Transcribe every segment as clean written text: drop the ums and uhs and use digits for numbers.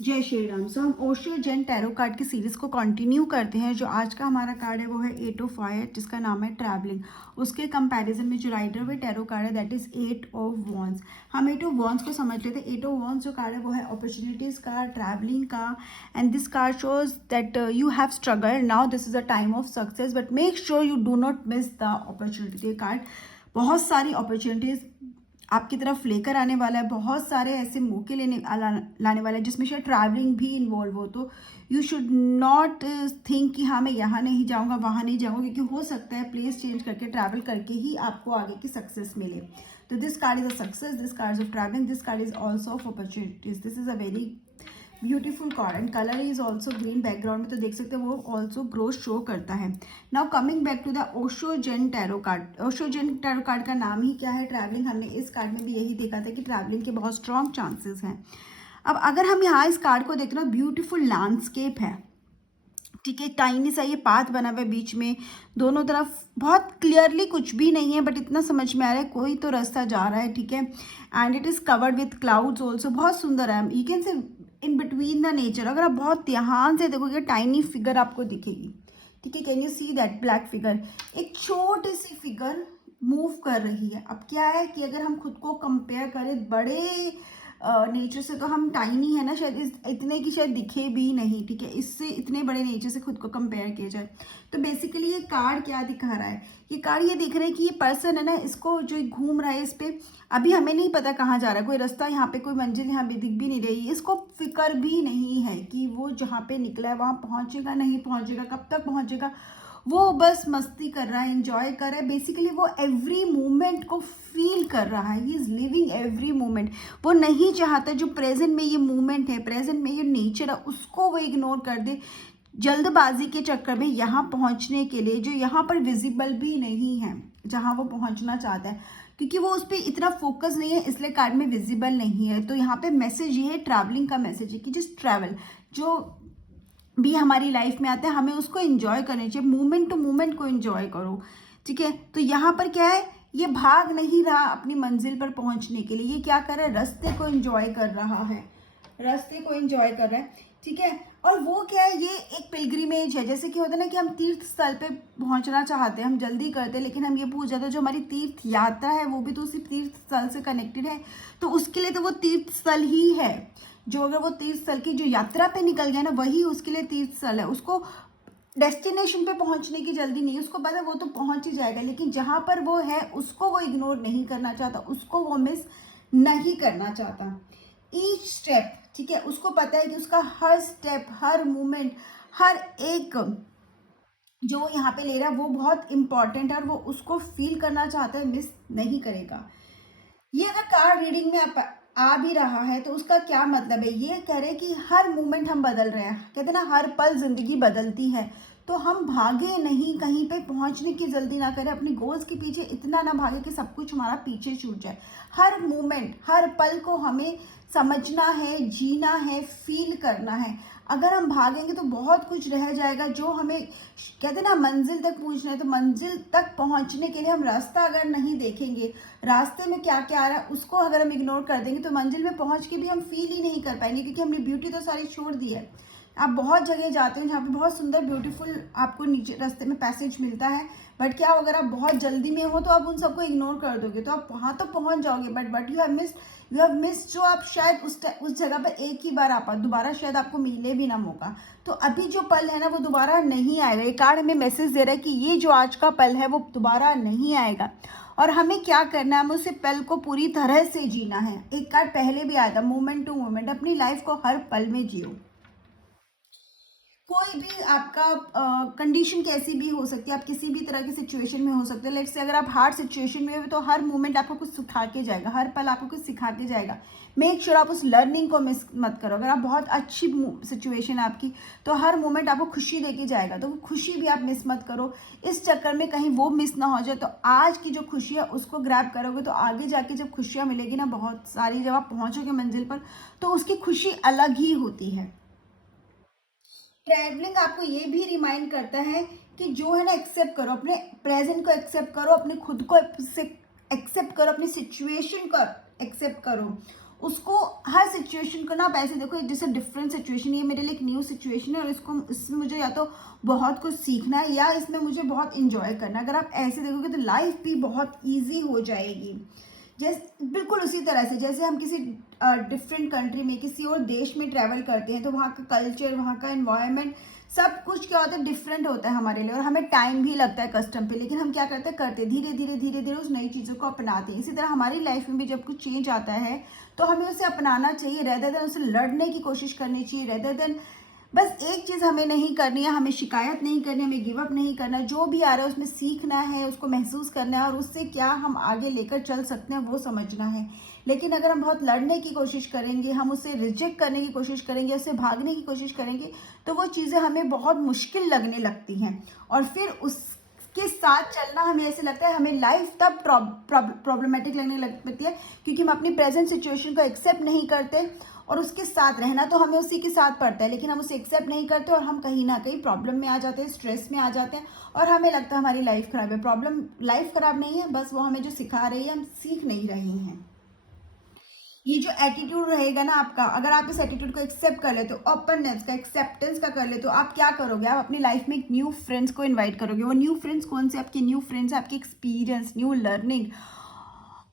जय श्री राम। सो हम Osho zen tarot card की सीरीज को कंटिन्यू करते हैं। जो आज का हमारा कार्ड है वो है 8 ऑफ फायर, जिसका नाम है ट्रैवलिंग। उसके कंपैरिजन में जो राइडर हुए टैरो कार्ड है दैट इज 8 ऑफ वॉन्ड्स। हम 8 ऑफ वॉन्ड्स को समझ लेते हैं। 8 ऑफ वॉन्ड्स जो कार्ड है वो है अपॉर्चुनिटीज का, ट्रैवलिंग का। And this card shows that you have struggle, now this is a time of success, but make sure you do not miss the opportunity. ये कार्ड बहुत सारी अपॉर्चुनिटीज आपकी तरफ लेकर आने वाला है, बहुत सारे ऐसे मौके लाने वाला है जिसमें शायद ट्रैवलिंग भी इन्वॉल्व हो। तो यू शुड नॉट थिंक कि हाँ मैं यहाँ नहीं जाऊँगा, वहाँ नहीं जाऊँगा, क्योंकि हो सकता है प्लेस चेंज करके, ट्रैवल करके ही आपको आगे की सक्सेस मिले। तो this card is a success, this card of travelling, this card is also of opportunities. This is a very beautiful card and colour is also green. Background में तो देख सकते हैं वो ऑल्सो ग्रोथ शो करता है। Now coming back to the Osho zen tarot card. Osho zen tarot card का नाम ही क्या है? ट्रैवलिंग। हमने इस कार्ड में भी यही देखा था कि ट्रैवलिंग के बहुत स्ट्रॉन्ग चांसेस हैं। अब अगर हम यहाँ इस कार्ड को देखें ना, ब्यूटीफुल लैंडस्केप है, ठीक है। टाइनी सा ये पाथ बना हुआ है बीच में, दोनों तरफ बहुत क्लियरली कुछ भी नहीं है, बट इतना समझ में आ रहा है कोई तो रास्ता जा रहा है, ठीक है। And it is covered with clouds also, बहुत सुंदर है। You can say in between the nature, अगर आप बहुत ध्यान से देखोगे टाइनी फिगर आपको दिखेगी, ठीक है। Can you see that black figure? एक छोटी सी फिगर मूव कर रही है। अब क्या है कि अगर हम खुद को कंपेयर करें बड़े नेचर से, तो हम टाइनी है ना, शायद इतने की शायद दिखे भी नहीं, ठीक है। इससे इतने बड़े नेचर से खुद को कंपेयर किया जाए तो बेसिकली ये कार्ड क्या दिखा रहा है? ये कार्ड ये दिख रहा है कि ये पर्सन है ना, इसको जो घूम रहा है इस पे, अभी हमें नहीं पता कहाँ जा रहा है, कोई रास्ता यहाँ पे, कोई मंजिल यहाँ पे दिख भी नहीं रही। इसको फिक्र भी नहीं है कि वो जहाँ पे निकला है वहाँ पहुँचेगा नहीं पहुँचेगा, कब तक पहुँचेगा। वो बस मस्ती कर रहा है, एंजॉय कर रहा है। बेसिकली वो एवरी मोमेंट को फील कर रहा है, he is living every moment. वो नहीं चाहता जो प्रेजेंट में ये मोमेंट है, प्रेजेंट में ये नेचर है, उसको वो इग्नोर कर दे जल्दबाजी के चक्कर में यहाँ पहुँचने के लिए, जो यहाँ पर विजिबल भी नहीं है जहाँ वो पहुँचना चाहता है, क्योंकि वो उस पर इतना फोकस नहीं है, इसलिए कार्ड में विजिबल नहीं है। तो यहाँ पे मैसेज ये है, ट्रैवलिंग का मैसेज है कि जस्ट ट्रैवल। जो भी हमारी लाइफ में आता है हमें उसको एंजॉय करना चाहिए, मूवमेंट टू मूवमेंट को एंजॉय करो, ठीक है। तो यहाँ पर क्या है, ये भाग नहीं रहा अपनी मंजिल पर पहुंचने के लिए, ये क्या कर रहा है, रास्ते को एंजॉय कर रहा है, रास्ते को एंजॉय कर रहा है, ठीक है। और वो क्या है, ये एक पिलग्रिमेज है। जैसे कि होता है ना कि हम तीर्थ स्थल पे पहुंचना चाहते हैं, हम जल्दी करते हैं, लेकिन हम ये भूल जाते हैं जो हमारी तीर्थ यात्रा है वो भी तो उसी तीर्थ स्थल से कनेक्टेड है। तो उसके लिए तो वो तीर्थ स्थल ही है। जो अगर वो तीर्थ स्थल की जो यात्रा पे निकल गया ना, वही उसके लिए तीर्थ स्थल है। उसको डेस्टिनेशन पे पहुंचने की जल्दी नहीं है, उसको पता है वो तो पहुंच ही जाएगा, लेकिन जहां पर वो है उसको वो इग्नोर नहीं करना चाहता, उसको वो मिस नहीं करना चाहता। ईच स्टेप, ठीक है, उसको पता है कि उसका हर स्टेप, हर मूवमेंट, हर एक जो यहाँ पे ले रहा है वो बहुत इंपॉर्टेंट है और वो उसको फील करना चाहता है, मिस नहीं करेगा। ये अगर कार्ड रीडिंग में आ भी रहा है तो उसका क्या मतलब है? ये कह रहे कि हर मोमेंट हम बदल रहे हैं, कहते हैं ना हर पल जिंदगी बदलती है। तो हम भागे नहीं, कहीं पे पहुंचने की जल्दी ना करें, अपनी गोल्स के पीछे इतना ना भागे कि सब कुछ हमारा पीछे छूट जाए। हर मोमेंट, हर पल को हमें समझना है, जीना है, फील करना है। अगर हम भागेंगे तो बहुत कुछ रह जाएगा जो हमें, कहते हैं ना मंजिल तक पहुंचना है, तो मंजिल तक पहुंचने के लिए हम रास्ता अगर नहीं देखेंगे, रास्ते में क्या क्या आ रहा है उसको अगर हम इग्नोर कर देंगे, तो मंजिल में पहुंच के भी हम फील ही नहीं कर पाएंगे, क्योंकि हमने ब्यूटी तो सारी छोड़ दी है। आप बहुत जगह जाते हैं जहाँ पे बहुत सुंदर ब्यूटीफुल आपको नीचे रास्ते में पैसेज मिलता है, बट क्या अगर आप बहुत जल्दी में हो तो आप उन सबको इग्नोर कर दोगे, तो आप वहाँ तो पहुँच जाओगे, बट यू हैव मिस जो आप शायद उस जगह पर एक ही बार आ पाओ, दोबारा शायद आपको मिले भी ना मौका। तो अभी जो पल है ना वो दोबारा नहीं आएगा। ये कार्ड हमें मैसेज दे रहा है कि ये जो आज का पल है वो दोबारा नहीं आएगा, और हमें क्या करना है, हमें उसे पल को पूरी तरह से जीना है। एक कार्ड पहले भी आया था, मोमेंट टू मोमेंट, अपनी लाइफ को हर पल में जियो। कोई भी आपका कंडीशन कैसी भी हो सकती है, आप किसी भी तरह की सिचुएशन में हो सकते हैं। लेट्स से अगर आप हार्ड सिचुएशन में हो तो हर मोमेंट आपको कुछ सिखा के जाएगा, हर पल आपको कुछ सिखा के जाएगा। मेक श्योर आप उस लर्निंग को मिस मत करो। अगर आप बहुत अच्छी सिचुएशन है आपकी तो हर मोमेंट आपको खुशी दे के जाएगा, तो वो खुशी भी आप मिस मत करो। इस चक्कर में कहीं वो मिस ना हो जाए, तो आज की जो खुशी है उसको ग्रैब करोगे तो आगे जाके जब खुशियाँ मिलेगी ना बहुत सारी, जब आप पहुँचोगे मंजिल पर, तो उसकी खुशी अलग ही होती है। ट्रैवलिंग आपको ये भी रिमाइंड करता है कि जो है ना, एक्सेप्ट करो, अपने प्रेजेंट को एक्सेप्ट करो, अपने खुद को एक्सेप्ट करो, अपनी सिचुएशन को एक्सेप्ट करो, उसको हर सिचुएशन को ना आप ऐसे देखो, जैसे डिफरेंट सिचुएशन, ये मेरे लिए एक न्यू सिचुएशन है और इसमें मुझे या तो बहुत कुछ सीखना है या इसमें मुझे बहुत इंजॉय करना है। अगर आप ऐसे देखोगे तो लाइफ भी बहुत ईजी हो जाएगी। जैसे बिल्कुल उसी तरह से जैसे हम किसी डिफरेंट कंट्री में, किसी और देश में ट्रैवल करते हैं तो वहाँ का कल्चर, वहाँ का एनवायरनमेंट, सब कुछ क्या होता है, डिफरेंट होता है हमारे लिए, और हमें टाइम भी लगता है कस्टम पे, लेकिन हम क्या करते धीरे धीरे धीरे धीरे उस नई चीज़ों को अपनाते हैं। इसी तरह हमारी लाइफ में भी जब कुछ चेंज आता है तो हमें उसे अपनाना चाहिए, रेदर देन उसे लड़ने की कोशिश करनी चाहिए, रेदर देन बस एक चीज़ हमें नहीं करनी है, हमें शिकायत नहीं करनी, हमें गिव अप नहीं करना। जो भी आ रहा है उसमें सीखना है, उसको महसूस करना है और उससे क्या हम आगे लेकर चल सकते हैं वो समझना है। लेकिन अगर हम बहुत लड़ने की कोशिश करेंगे, हम उसे रिजेक्ट करने की कोशिश करेंगे, उससे भागने की कोशिश करेंगे, तो वो चीज़ें हमें बहुत मुश्किल लगने लगती हैं और फिर उसके साथ चलना हमें ऐसे लगता है, हमें लाइफ तब प्रॉब्लमेटिक लगने लगती है क्योंकि हम अपनी प्रेजेंट सिचुएशन को एक्सेप्ट नहीं करते और उसके साथ रहना तो हमें उसी के साथ पड़ता है, लेकिन हम उसे एक्सेप्ट नहीं करते और हम कहीं ना कहीं प्रॉब्लम में आ जाते हैं, स्ट्रेस में आ जाते हैं और हमें लगता है हमारी लाइफ खराब है। प्रॉब्लम लाइफ खराब नहीं है, बस वो हमें जो सिखा रही है हम सीख नहीं रहे हैं। ये जो एटीट्यूड रहेगा ना आपका, अगर आप इस एटीट्यूड को एक्सेप्ट कर लेते हो, ओपननेस का, एक्सेप्टेंस का कर लेते हो, आप क्या करोगे, आप अपनी लाइफ में एक न्यू फ्रेंड्स को इनवाइट करोगे। वो न्यू फ्रेंड्स कौन से? आपके न्यू फ्रेंड्स, आपके एक्सपीरियंस, न्यू लर्निंग,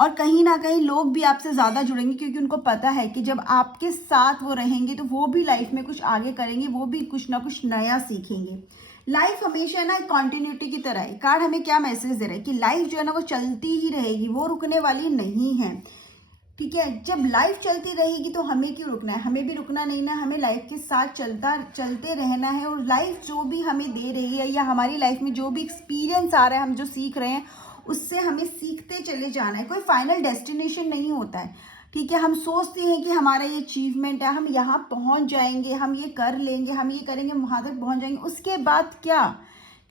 और कहीं ना कहीं लोग भी आपसे ज़्यादा जुड़ेंगे क्योंकि उनको पता है कि जब आपके साथ वो रहेंगे तो वो भी लाइफ में कुछ आगे करेंगे, वो भी कुछ ना कुछ नया सीखेंगे। लाइफ हमेशा ना एक कॉन्टिन्यूटी की तरह है। कार्ड हमें क्या मैसेज दे रहा है कि लाइफ जो है ना वो चलती ही रहेगी, वो रुकने वाली नहीं है। ठीक है, जब लाइफ चलती रहेगी तो हमें क्यों रुकना है, हमें भी रुकना नहीं ना, हमें लाइफ के साथ चलते रहना है। और लाइफ जो भी हमें दे रही है या हमारी लाइफ में जो भी एक्सपीरियंस आ रहा है, हम जो सीख रहे हैं उससे हमें सीखते चले जाना है। कोई फाइनल डेस्टिनेशन नहीं होता है। ठीक है, हम सोचते हैं कि हमारा ये अचीवमेंट है, हम यहाँ पहुँच जाएंगे, हम ये कर लेंगे, हम ये करेंगे, वहाँ तक पहुँच जाएंगे, उसके बाद क्या?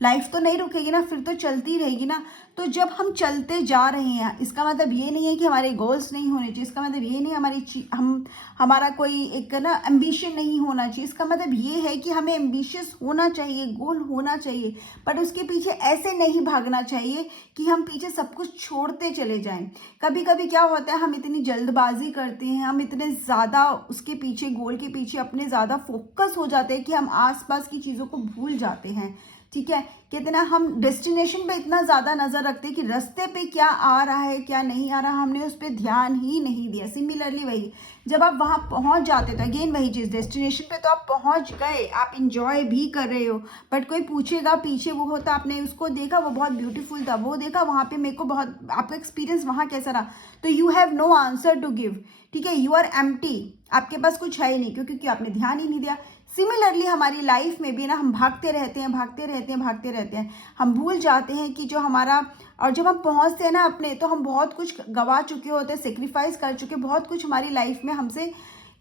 लाइफ तो नहीं रुकेगी ना, फिर तो चलती रहेगी ना। तो जब हम चलते जा रहे हैं, इसका मतलब ये नहीं है कि हमारे गोल्स नहीं होने चाहिए, इसका मतलब ये नहीं हमारा कोई एक ना एम्बिशन नहीं होना चाहिए। इसका मतलब ये है कि हमें एम्बिशियस होना चाहिए, गोल होना चाहिए, बट उसके पीछे ऐसे नहीं भागना चाहिए कि हम पीछे सब कुछ छोड़ते चले जाएं। कभी कभी क्या होता है, हम इतनी जल्दबाजी करते हैं, हम इतने ज़्यादा उसके पीछे, गोल के पीछे अपने ज़्यादा फोकस हो जाते हैं कि हम आसपास की चीज़ों को भूल जाते हैं। ठीक है, कितना हम डेस्टिनेशन पे इतना ज़्यादा नज़र रखते हैं कि रास्ते पे क्या आ रहा है क्या नहीं आ रहा, हमने उस पर ध्यान ही नहीं दिया। सिमिलरली वही, जब आप वहाँ पहुँच जाते तो अगेन वही चीज़, डेस्टिनेशन पे तो आप पहुँच गए, आप इंजॉय भी कर रहे हो, बट कोई पूछेगा पीछे वो होता, आपने उसको देखा वो बहुत ब्यूटीफुल था, वो देखा वहाँ पे मेरे को बहुत, आपका एक्सपीरियंस वहाँ कैसा रहा, तो you have no answer to give. ठीक है, यू आर एम्प्टी, आपके पास कुछ है ही नहीं क्योंकि आपने ध्यान ही नहीं दिया। सिमिलरली हमारी लाइफ में भी ना हम भागते रहते हैं, हम भूल जाते हैं कि जो हमारा, और जब हम पहुंचते हैं ना अपने, तो हम बहुत कुछ गवा चुके होते हैं, सेक्रीफाइस कर चुके, बहुत कुछ हमारी लाइफ में हमसे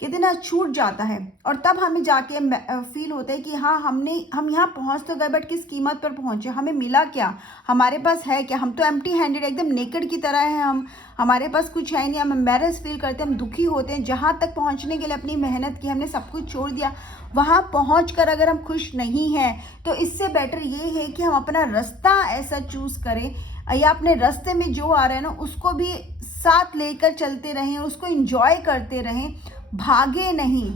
कहते ना छूट जाता है, और तब हमें जाके फील होता है कि हाँ हम यहाँ पहुँच तो गए, बट किस कीमत पर पहुँचे, हमें मिला क्या, हमारे पास है क्या? हम तो एम्प्टी हैंडेड, एकदम नेकेड की तरह है, हमारे पास कुछ है नहीं, हम एम्बैरेस फील करते हैं, हम दुखी होते हैं। जहाँ तक पहुँचने के लिए अपनी मेहनत की, हमने सब कुछ छोड़ दिया, वहाँ पहुँचकर अगर हम खुश नहीं हैं तो इससे बेटर ये है कि हम अपना रास्ता ऐसा चूज़ करें या अपने रास्ते में जो आ रहा है ना उसको भी साथ लेकर चलते रहें, उसको एंजॉय करते रहें, भागे नहीं,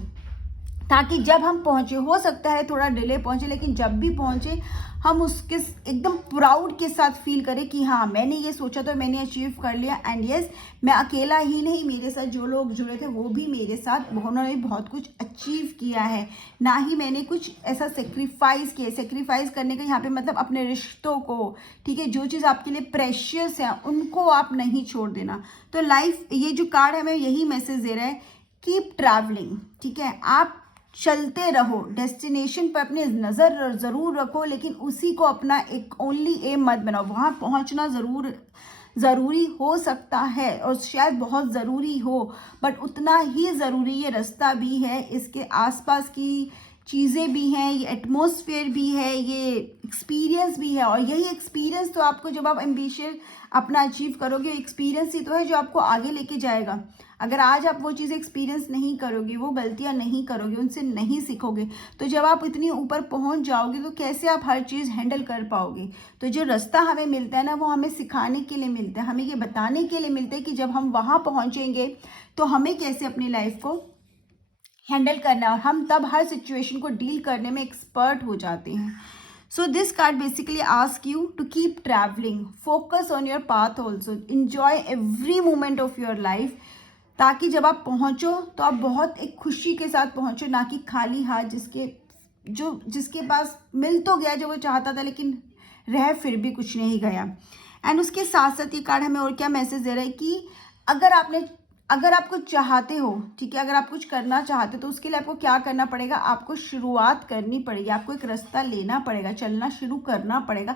ताकि जब हम पहुँचे, हो सकता है थोड़ा डिले पहुँचे, लेकिन जब भी पहुँचे हम उसके एकदम प्राउड के साथ फील करें कि हाँ मैंने ये सोचा तो मैंने अचीव कर लिया, एंड यस मैं अकेला ही नहीं, मेरे साथ जो लोग जुड़े थे वो भी मेरे साथ, उन्होंने बहुत कुछ अचीव किया है, ना ही मैंने कुछ ऐसा सेक्रीफाइस किया। सेक्रीफाइस करने का यहाँ पे मतलब अपने रिश्तों को, ठीक है, जो चीज़ आपके लिए प्रेशियस है उनको आप नहीं छोड़ देना। तो लाइफ, ये जो कार्ड हमें यही मैसेज दे रहा है, कीप ट्रैवलिंग। ठीक है, आप चलते रहो, डेस्टिनेशन पर अपनी नज़र ज़रूर रखो, लेकिन उसी को अपना एक ओनली एम मत बनाओ। वहाँ पहुँचना ज़रूरी हो सकता है और शायद बहुत ज़रूरी हो, बट उतना ही ज़रूरी ये रास्ता भी है, इसके आसपास की चीज़ें भी हैं, ये एटमॉस्फेयर भी है, ये एक्सपीरियंस भी है, और यही एक्सपीरियंस तो आपको, जब आप एम्बिशन अपना अचीव करोगे, एक्सपीरियंस ही तो है जो आपको आगे लेके जाएगा। अगर आज आप वो चीज़ एक्सपीरियंस नहीं करोगे, वो गलतियाँ नहीं करोगे, उनसे नहीं सीखोगे, तो जब आप इतनी ऊपर पहुंच जाओगे तो कैसे आप हर चीज़ हैंडल कर पाओगे। तो जो रास्ता हमें मिलता है ना, वो हमें सिखाने के लिए मिलता है, हमें ये बताने के लिए मिलता है कि जब हम वहाँ पहुँचेंगे तो हमें कैसे अपनी लाइफ को हैंडल करना है, और हम तब हर सिचुएशन को डील करने में एक्सपर्ट हो जाते हैं। So this card basically asks you to keep traveling, focus on your path also, enjoy every moment of your life, ताकि जब आप पहुंचो तो आप बहुत एक खुशी के साथ पहुंचो, ना कि खाली हाथ, जिसके पास मिल तो गया जो वो चाहता था, लेकिन रह फिर भी कुछ नहीं गया। एंड उसके साथ साथ ये कार्ड हमें और क्या मैसेज दे रहा है कि अगर आप कुछ चाहते हो, ठीक है, अगर आप कुछ करना चाहते हो तो उसके लिए आपको क्या करना पड़ेगा, आपको शुरुआत करनी पड़ेगी, आपको एक रास्ता लेना पड़ेगा, चलना शुरू करना पड़ेगा,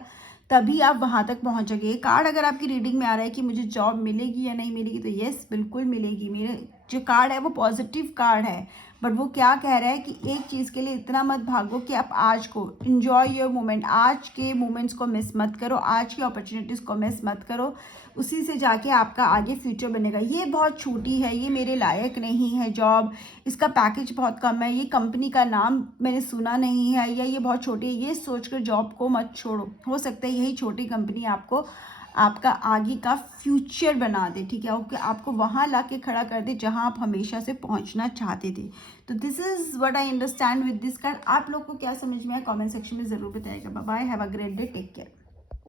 तभी आप वहाँ तक पहुँचोगे। ये कार्ड अगर आपकी रीडिंग में आ रहा है कि मुझे जॉब मिलेगी या नहीं मिलेगी, तो येस बिल्कुल मिलेगी। मेरे जो कार्ड है वो पॉजिटिव कार्ड है, बट वो क्या कह रहा है कि एक चीज़ के लिए इतना मत भागो कि आप आज को इन्जॉय योर मोमेंट, आज के मोमेंट्स को मिस मत करो, आज की अपॉर्चुनिटीज़ को मिस मत करो, उसी से जाके आपका आगे फ्यूचर बनेगा। ये बहुत छोटी है, ये मेरे लायक नहीं है जॉब, इसका पैकेज बहुत कम है, ये कंपनी का नाम मैंने सुना नहीं है, या ये बहुत छोटी है, ये सोचकर जॉब को मत छोड़ो। हो सकता है यही छोटी कंपनी आपको आपका आगे का फ्यूचर बना दे, ठीक है, ओके, आपको वहाँ ला के खड़ा कर दे जहाँ आप हमेशा से पहुँचना चाहते थे। तो this is what I understand with this card. आप लोग को क्या समझ में आया कमेंट सेक्शन में ज़रूर बताइएगा। Bye bye, have a great day, take care.